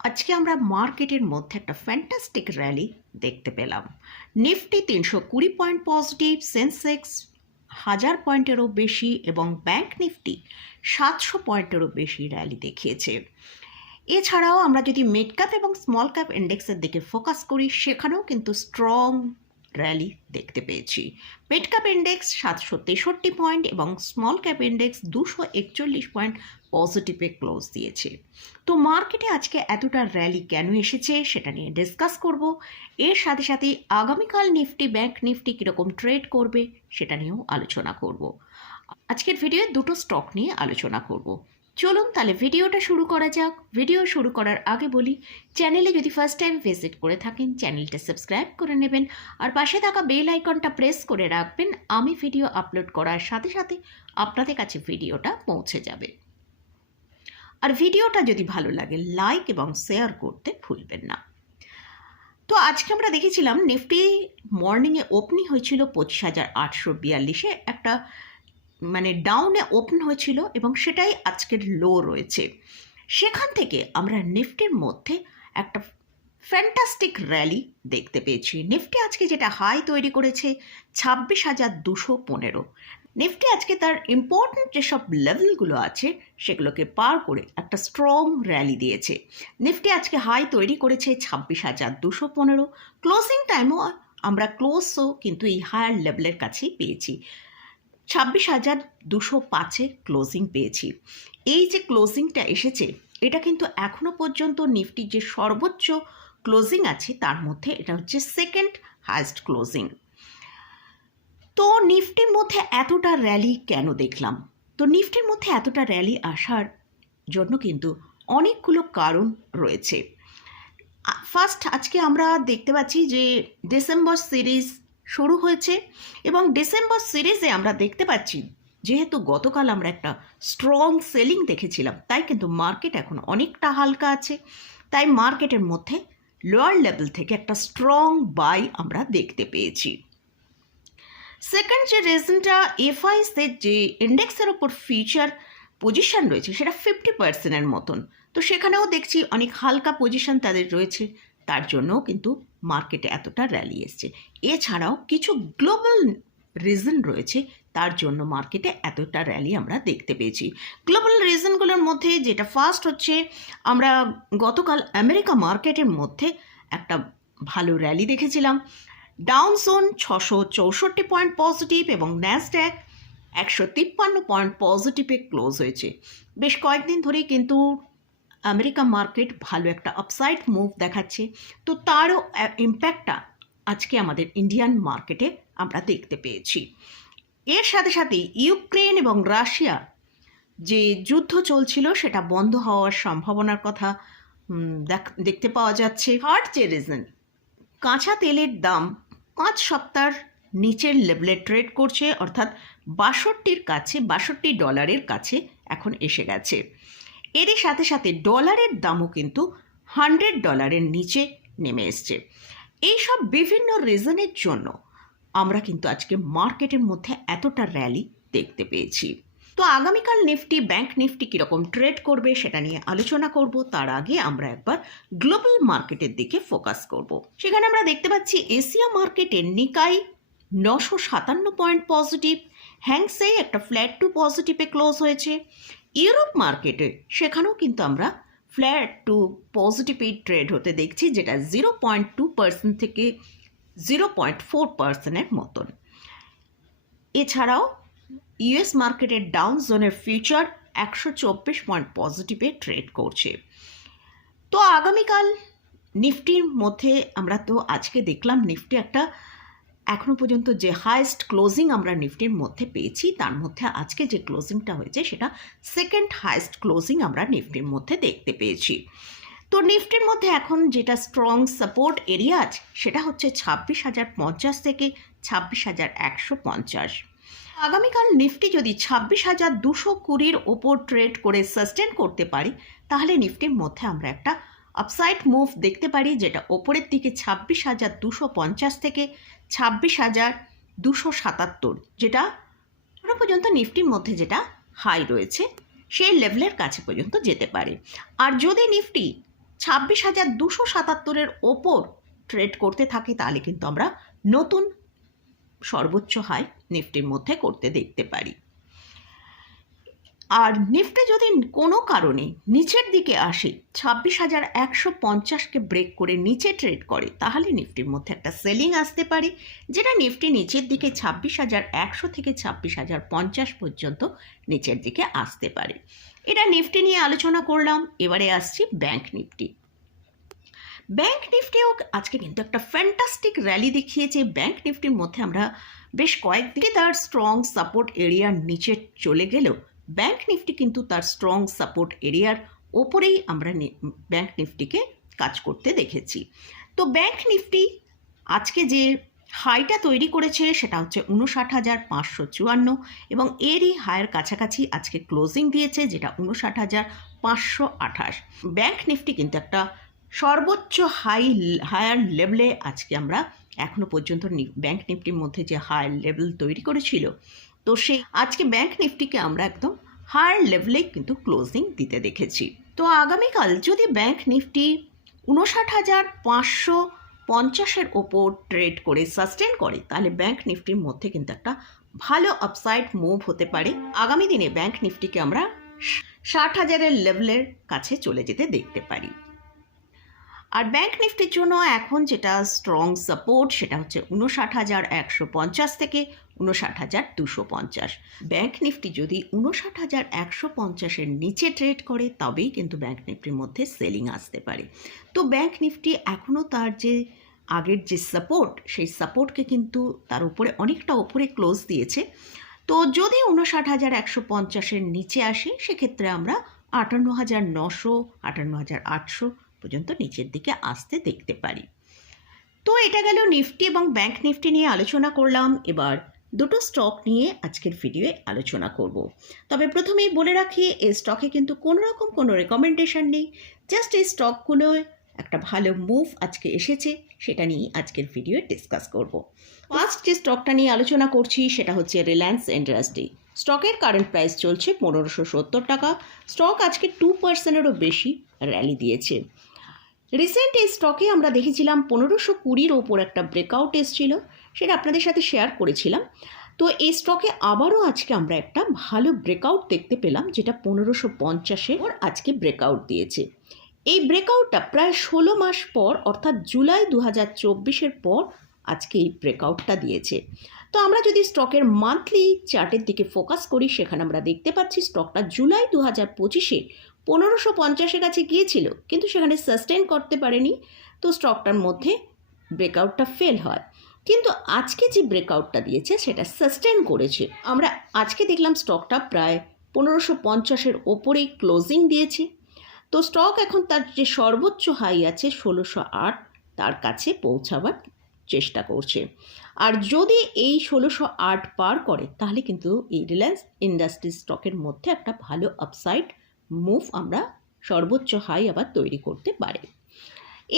আজকে আমরা মার্কেটের মধ্যে একটা ফ্যান্টাস্টিক র্যালি দেখতে পেলাম। নিফটি তিনশো কুড়ি পয়েন্ট পজিটিভ সেন্সেক্স হাজার পয়েন্টেরও বেশি এবং ব্যাংক নিফটি সাতশো পয়েন্টেরও বেশি র্যালি দেখিয়েছে। এছাড়াও আমরা যদি মিড ক্যাপ এবং স্মল ক্যাপ ইন্ডেক্সের দিকে ফোকাস করি, সেখানেও কিন্তু স্ট্রং র্যালি দেখতে পেয়েছি। মিড ক্যাপ ইন্ডেক্স সাতশো তেষট্টি পয়েন্ট এবং স্মল ক্যাপ ইন্ডেক্স দুশো একচল্লিশ পয়েন্ট পজিটিভে ক্লোজ দিয়েছে। তো মার্কেটে আজকে এতটা র্যালি কেন এসেছে সেটা নিয়ে ডিসকাস করব। এর সাথে সাথে আগামীকাল নিফটি ব্যাংক নিফটি কীরকম ট্রেড করবে সেটা নিয়েও আলোচনা করব। আজকের ভিডিওয়ে দুটো স্টক নিয়ে আলোচনা করব। চলুন তাহলে ভিডিওটা শুরু করা যাক। ভিডিও শুরু করার আগে বলি চ্যানেলে যদি ফার্স্ট টাইম ভিজিট করে থাকেন চ্যানেলটা সাবস্ক্রাইব করে নেবেন। আর পাশে থাকা বেল আইকনটা প্রেস করে রাখবেন। আমি ভিডিও আপলোড করার সাথে সাথে আপনাদের কাছে ভিডিওটা পৌঁছে যাবে। আর ভিডিওটা যদি ভালো লাগে লাইক এবং শেয়ার করতে ভুলবেন না। তো আজকে আমরা দেখেছিলাম নিফটি মর্নিংয়ে ওপেনিং হয়েছিল পঁচিশ হাজার আটশো বিয়াল্লিশে। একটা মানে ডাউনে ওপেন হয়েছিল এবং সেটাই আজকের লো রয়েছে। সেখান থেকে আমরা নিফটির মধ্যে একটা ফ্যান্টাস্টিক র্যালি দেখতে পেয়েছি। নিফটি আজকে যেটা হাই তৈরি করেছে, ছাব্বিশ হাজার দুশো পনেরো। নিফটি আজকে তার ইম্পর্ট্যান্ট যেসব লেভেলগুলো আছে, সেগুলোকে পার করে একটা স্ট্রং র্যালি দিয়েছে। নিফটি আজকে হাই তৈরি করেছে ছাব্বিশ হাজার দুশো পনেরো। ক্লোজিং টাইমও আমরা ক্লোজও কিন্তু এই হায়ার লেভেলের কাছেই পেয়েছি। ছাব্বিশ হাজার দুশো পাঁচে ক্লোজিং পেয়েছি। এই যে ক্লোজিংটা এসেছে, এটা কিন্তু এখনও পর্যন্ত নিফটির যে সর্বোচ্চ ক্লোজিং আছে, তার মধ্যে এটা হচ্ছে সেকেন্ড হায়েস্ট ক্লোজিং তো নিফটির মধ্যে এতটা র্যালি কেন দেখলাম? তো নিফটির মধ্যে এতটা র্যালি আসার জন্য কিন্তু অনেকগুলো কারণ রয়েছে। ফার্স্ট আজকে আমরা দেখতে পাচ্ছি যে ডিসেম্বর সিরিজ শুরু হয়েছে এবং ডিসেম্বর সিরিজে আমরা দেখতে পাচ্ছি যেহেতু গতকাল আমরা একটা স্ট্রং সেলিং দেখেছিলাম, তাই কিন্তু মার্কেট এখন অনেকটা হালকা আছে। তাই মার্কেটের মধ্যে লোয়ার লেভেল থেকে একটা স্ট্রং বাই আমরা দেখতে পেয়েছি। সেকেন্ড যে রিজনটা এফআইসের যে ইন্ডেক্সের ওপর ফিউচার পজিশন রয়েছে, সেটা ফিফটি পার্সেন্টের মতন। তো সেখানেও দেখছি অনেক হালকা পজিশন তাদের রয়েছে, তার জন্যও কিন্তু মার্কেটে এতটা র্যালি এসছে। এছাড়াও কিছু গ্লোবাল রিজন রয়েছে, তার জন্য মার্কেটে এতটা র্যালি আমরা দেখতে পেয়েছি। গ্লোবাল রিজনগুলোর মধ্যে যেটা ফার্স্ট হচ্ছে, আমরা গতকাল আমেরিকা মার্কেটের মধ্যে একটা ভালো র্যালি দেখেছিলাম। ডাউন জোন ছশো চৌষট্টি পয়েন্ট পজিটিভ এবং ন্যাসড্যাক একশো তিপ্পান্ন পয়েন্ট পজিটিভে ক্লোজ হয়েছে। বেশ কয়েকদিন ধরেই কিন্তু আমেরিকা মার্কেট ভালো একটা আপসাইড মুভ দেখাচ্ছে। তো তারও ইম্প্যাক্টটা আজকে আমাদের ইন্ডিয়ান মার্কেটে আমরা দেখতে পেয়েছি। এর সাথে সাথে ইউক্রেন এবং রাশিয়া যে যুদ্ধ চলছিল সেটা বন্ধ হওয়ার সম্ভাবনার কথা দেখতে পাওয়া যাচ্ছে। হার্ট যে রিজন কাঁচা তেলের দাম পাঁচ সপ্তাহ নিচের লেভেলে ট্রেড করছে, অর্থাৎ বাষট্টির কাছে, বাষট্টি ডলারের কাছে এখন এসে গেছে। এরই সাথে সাথে ডলারের দামও কিন্তু হান্ড্রেড ডলারের নিচে নেমে এসছে। এইসব বিভিন্ন রিজনের জন্য আমরা কিন্তু আজকে মার্কেটের মধ্যে এতটা র্যালি দেখতে পেয়েছি। তো আগামীকাল নিফটি, ব্যাংক নিফটি কীরকম ট্রেড করবে সেটা নিয়ে আলোচনা করব। তার আগে আমরা একবার গ্লোবাল মার্কেটের দিকে ফোকাস করব। সেখানে আমরা দেখতে পাচ্ছি এশিয়া মার্কেটে নিকাই নশো সাতান্ন পয়েন্ট পজিটিভ হ্যাংসে একটা ফ্ল্যাট টু পজিটিভে ক্লোজ হয়েছে। ইউরোপ মার্কেটে সেখানেও কিন্তু আমরা ফ্ল্যাট টু পজিটিভে ট্রেড হতে দেখছি, যেটা জিরো পয়েন্ট টু পার্সেন্ট থেকে জিরো পয়েন্ট ফোর পার্সেন্টের মতন। এছাড়াও ইউএস মার্কেটের ডাউন জোনের ফিউচার একশো চব্বিশ পয়েন্ট পজিটিভে ট্রেড করছে। তো আগামীকাল নিফটির মধ্যে আমরা তো আজকে দেখলাম, নিফটি একটা এখনও পর্যন্ত যে হায়েস্ট ক্লোজিং আমরা নিফটির মধ্যে পেয়েছি, তার মধ্যে আজকে যে ক্লোজিংটা হয়েছে সেটা সেকেন্ড হায়েস্ট ক্লোজিং আমরা নিফটির মধ্যে দেখতে পেয়েছি। তো নিফটির মধ্যে এখন যেটা স্ট্রং সাপোর্ট এরিয়া আছে, সেটা হচ্ছে ছাব্বিশ হাজার পঞ্চাশ থেকে ছাব্বিশ হাজার একশো পঞ্চাশ। আগামীকাল নিফটি যদি ছাব্বিশ হাজার দুশো কুড়ির ওপর ট্রেড করে সাস্টেন করতে পারি, তাহলে নিফটির মধ্যে আমরা একটা আপসাইড মুভ দেখতে পারি, যেটা ওপরের দিকে ছাব্বিশ হাজার দুশো পঞ্চাশ থেকে ছাব্বিশ হাজার দুশো সাতাত্তর, যেটা এখনও পর্যন্ত নিফটির মধ্যে যেটা হাই রয়েছে, সেই লেভেলের কাছে পর্যন্ত যেতে পারে। আর যদি নিফটি ছাব্বিশ হাজার দুশো সাতাত্তরের ওপর ট্রেড করতে থাকে, তাহলে কিন্তু আমরা নতুন সর্বোচ্চ হাই নিফটির মধ্যে করতে দেখতে পারি। আর নিফটি যদি কোনো কারণে নিচের দিকে আসে, ছাব্বিশ হাজার একশো পঞ্চাশকে ব্রেক করে নিচে ট্রেড করে, তাহলে নিফটির মধ্যে একটা সেলিং আসতে পারে, যেটা নিফটি নিচের দিকে ছাব্বিশ হাজার একশো থেকে ছাব্বিশ হাজার পঞ্চাশ পর্যন্ত নিচের দিকে আসতে পারে। এটা নিফটি নিয়ে আলোচনা করলাম, এবারে আসছি ব্যাংক নিফটি। ব্যাংক নিফটিও আজকে কিন্তু একটা ফ্যান্টাস্টিক র্যালি দেখিয়েছে। ব্যাংক নিফটির মধ্যে আমরা বেশ কয়েকদিকে তার স্ট্রং সাপোর্ট এরিয়ার নিচে চলে গেলেও ব্যাংক নিফটি কিন্তু তার স্ট্রং সাপোর্ট এরিয়ার ওপরেই আমরা ব্যাংক নিফটিকে কাজ করতে দেখেছি। তো ব্যাংক নিফটি আজকে যে হাইটা তৈরি করেছে সেটা হচ্ছে উনষাট হাজার পাঁচশো চুয়ান্ন এবং এরই হায়ের কাছাকাছি আজকে ক্লোজিং দিয়েছে যেটা উনষাট হাজার পাঁচশো আঠাশ। ব্যাংক নিফটি কিন্তু একটা সর্বোচ্চ হাই হায়ার লেভেলে আজকে আমরা এখনও পর্যন্ত ব্যাংক নিফটির মধ্যে যে হায়ার লেভেল তৈরি করেছিল, তো সেই আজকে ব্যাংক নিফটিকে আমরা একদম হায়ার লেভেলে কিন্তু ক্লোজিং দিতে দেখেছি। তো আগামীকাল যদি ব্যাংক নিফটি উনষাট হাজার পাঁচশো পঞ্চাশের ওপর ট্রেড করে সাস্টেন করে, তাহলে ব্যাংক নিফটির মধ্যে কিন্তু একটা ভালো আপসাইড মুভ হতে পারে। আগামী দিনে ব্যাংক নিফটিকে আমরা ষাট হাজারের লেভেলের কাছে চলে যেতে দেখতে পারি। আর ব্যাংক নিফটির জন্য এখন যেটা স্ট্রং সাপোর্ট সেটা হচ্ছে উনষাট হাজার একশো পঞ্চাশ থেকে উনষাট হাজার দুশো পঞ্চাশ। ব্যাংক নিফটি যদি উনষাট হাজার একশো পঞ্চাশের নিচে ট্রেড করে, তবেই কিন্তু ব্যাংক নিফটির মধ্যে সেলিং আসতে পারে। তো ব্যাংক নিফটি এখনও তার যে আগের যে সাপোর্ট সেই সাপোর্টকে কিন্তু তার উপরে অনেকটা ওপরে ক্লোজ দিয়েছে। তো যদি উনষাট হাজার একশো পঞ্চাশের নিচে আসে, সেক্ষেত্রে আমরা আটান্ন হাজার নশো, আটান্ন হাজার আটশো পর্যন্ত নিচের দিকে আসতে দেখতে পারি। তো এটা গেল নিফটি এবং ব্যাংক নিফটি নিয়ে আলোচনা করলাম। এবার দুটো স্টক নিয়ে আজকের ভিডিওয়ে আলোচনা করব। তবে প্রথমেই বলে রাখি, এই স্টকে কিন্তু কোনো রকম কোনো রেকমেন্ডেশন নেই। জাস্ট এই স্টকগুলো একটা ভালো মুভ আজকে এসেছে, সেটা নিয়ে আজকের ভিডিওয়ে ডিসকাস করব। ফার্স্ট যে স্টকটা নিয়ে আলোচনা করছি, সেটা হচ্ছে রিলায়েন্স ইন্ডাস্ট্রি স্টকের কারেন্ট প্রাইস চলছে পনেরোশো সত্তর টাকা। স্টক আজকে টু পার্সেন্টেরও বেশি র্যালি দিয়েছে। রিসেন্ট এই স্টকে আমরা দেখেছিলাম পনেরোশো কুড়ির ওপর একটা ব্রেকআউট এসেছিল, সেটা আপনাদের সাথে শেয়ার করেছিলাম। তো এই স্টকে আবারও আজকে আমরা একটা ভালো ব্রেকআউট দেখতে পেলাম, যেটা পনেরোশো পঞ্চাশে ওর আজকে ব্রেকআউট দিয়েছে। এই ব্রেকআউটটা প্রায় ষোলো মাস পর, অর্থাৎ জুলাই দু হাজার চব্বিশের পর আজকে এই ব্রেকআউটটা দিয়েছে। তো আমরা যদি স্টকের মান্থলি চার্টের দিকে ফোকাস করি, সেখানে আমরা দেখতে পাচ্ছি স্টকটা জুলাই দু হাজার পঁচিশে পনেরোশো পঞ্চাশের কাছে গিয়েছিল, কিন্তু সেখানে সাস্টেন করতে পারেনি। তো স্টকটার মধ্যে ব্রেকআউটটা ফেল হয়। কিন্তু আজকে যে ব্রেকআউটটা দিয়েছে, সেটা সাস্টেন করেছে। আমরা আজকে দেখলাম স্টকটা প্রায় পনেরোশো পঞ্চাশের ওপরেই ক্লোজিং দিয়েছে। তো স্টক এখন তার যে সর্বোচ্চ হাই আছে ষোলোশো আট, তার কাছে পৌঁছাবার চেষ্টা করছে। আর যদি এই ষোলোশো আট পার করে, তাহলে কিন্তু এই রিলায়েন্স ইন্ডাস্ট্রিজ স্টকের মধ্যে একটা ভালো আপসাইড মুভ আমরা সর্বোচ্চ হাই আবার তৈরি করতে পারে।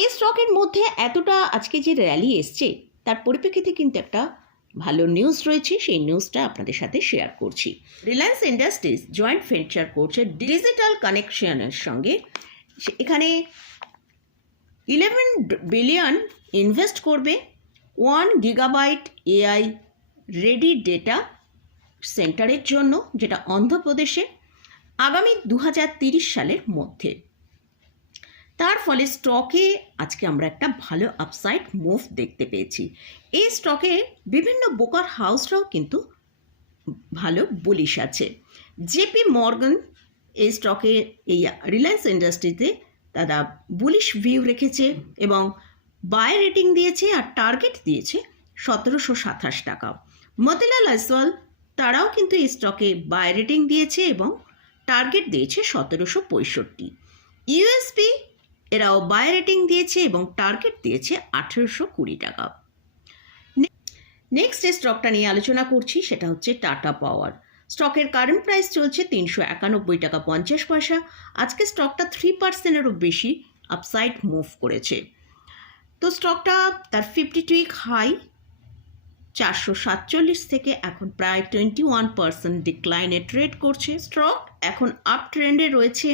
এই স্টকের মধ্যে এতটা আজকে যে র্যালি এসছে, তার পরিপ্রেক্ষিতে কিন্তু একটা ভালো নিউজ রয়েছে, সেই নিউজটা আপনাদের সাথে শেয়ার করছি। রিলায়েন্স ইন্ডাস্ট্রিজ জয়েন্ট ভেঞ্চার করছে ডিজিটাল কানেকশনের সঙ্গে। এখানে ইলেভেন বিলিয়ন ইনভেস্ট করবে one gigabyte AI ready data সেন্টারের জন্য, যেটা অন্ধ্রপ্রদেশে আগামী দু সালের মধ্যে। তার ফলে স্টকে আজকে আমরা একটা ভালো আপসাইড মুভ দেখতে পেয়েছি। এই স্টকে বিভিন্ন বোকার হাউসরাও কিন্তু ভালো বুলিশ আছে। জেপি মর্গান এই স্টকে এই রিলায়েন্স ইন্ডাস্ট্রিতে তারা বুলিশ ভিউ রেখেছে এবং বাই রেটিং দিয়েছে আর টার্গেট দিয়েছে সতেরোশো সাতাশ টাকা মতিলাল আসওয়াল তারাও কিন্তু এই স্টকে বাই রেটিং দিয়েছে এবং টার্গেট দিয়েছে সতেরোশো পঁয়ষট্টি। ইউএসপি এরাও বাই রেটিং দিয়েছে এবং টার্গেট দিয়েছে আঠেরোশো কুড়ি টাকা। নেক্সট যে স্টকটা নিয়ে আলোচনা করছি সেটা হচ্ছে টাটা পাওয়ার স্টকের কারেন্ট প্রাইস চলছে তিনশো একানব্বই টাকা পঞ্চাশ পয়সা। আজকে স্টকটা থ্রি পার্সেন্টেরও বেশি আপসাইড মুভ করেছে। তো স্টকটা তার ফিফটি টু হাই চারশো সাতচল্লিশ থেকে এখন প্রায় টোয়েন্টি ওয়ান পার্সেন্ট ডিক্লাইনে ট্রেড করছে। স্টক এখন আপ ট্রেন্ডে রয়েছে।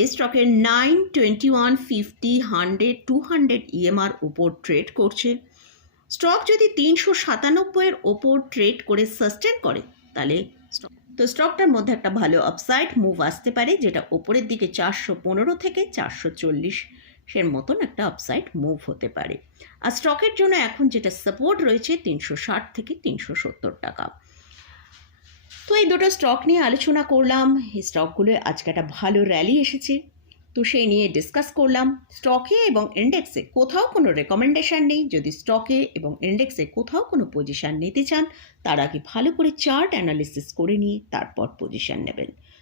এই স্টকের nine twenty one fifty hundred two hundred EMR উপর ট্রেড করছে। স্টক যদি তিনশো সাতানব্বইয়ের ওপর ট্রেড করে সাস্টেন করে, তাহলে তো স্টকটার মধ্যে একটা ভালো আপসাইড মুভ আসতে পারে, যেটা ওপরের দিকে চারশো পনেরো থেকে চারশো চল্লিশ সের মতন একটা আপসাইড মুভ হতে পারে। আর স্টকের জন্য এখন যেটা সাপোর্ট রয়েছে তিনশো ষাট থেকে তিনশো সত্তর টাকা। তো এই দুটো স্টক নিয়ে আলোচনা করলাম। এই স্টকগুলো আজকে একটা ভালো র্যালি এসেছে। তো সেই নিয়ে ডিসকাস করলাম। স্টকে এবং ইন্ডেক্সে কোথাও কোনো রেকমেন্ডেশন নেই। যদি স্টকে এবং ইন্ডেক্সে কোথাও কোনো পজিশন নিতে চান, তার আগে ভালো করে চার্ট অ্যানালিসিস করে নিয়ে তারপর পজিশন নেবেন।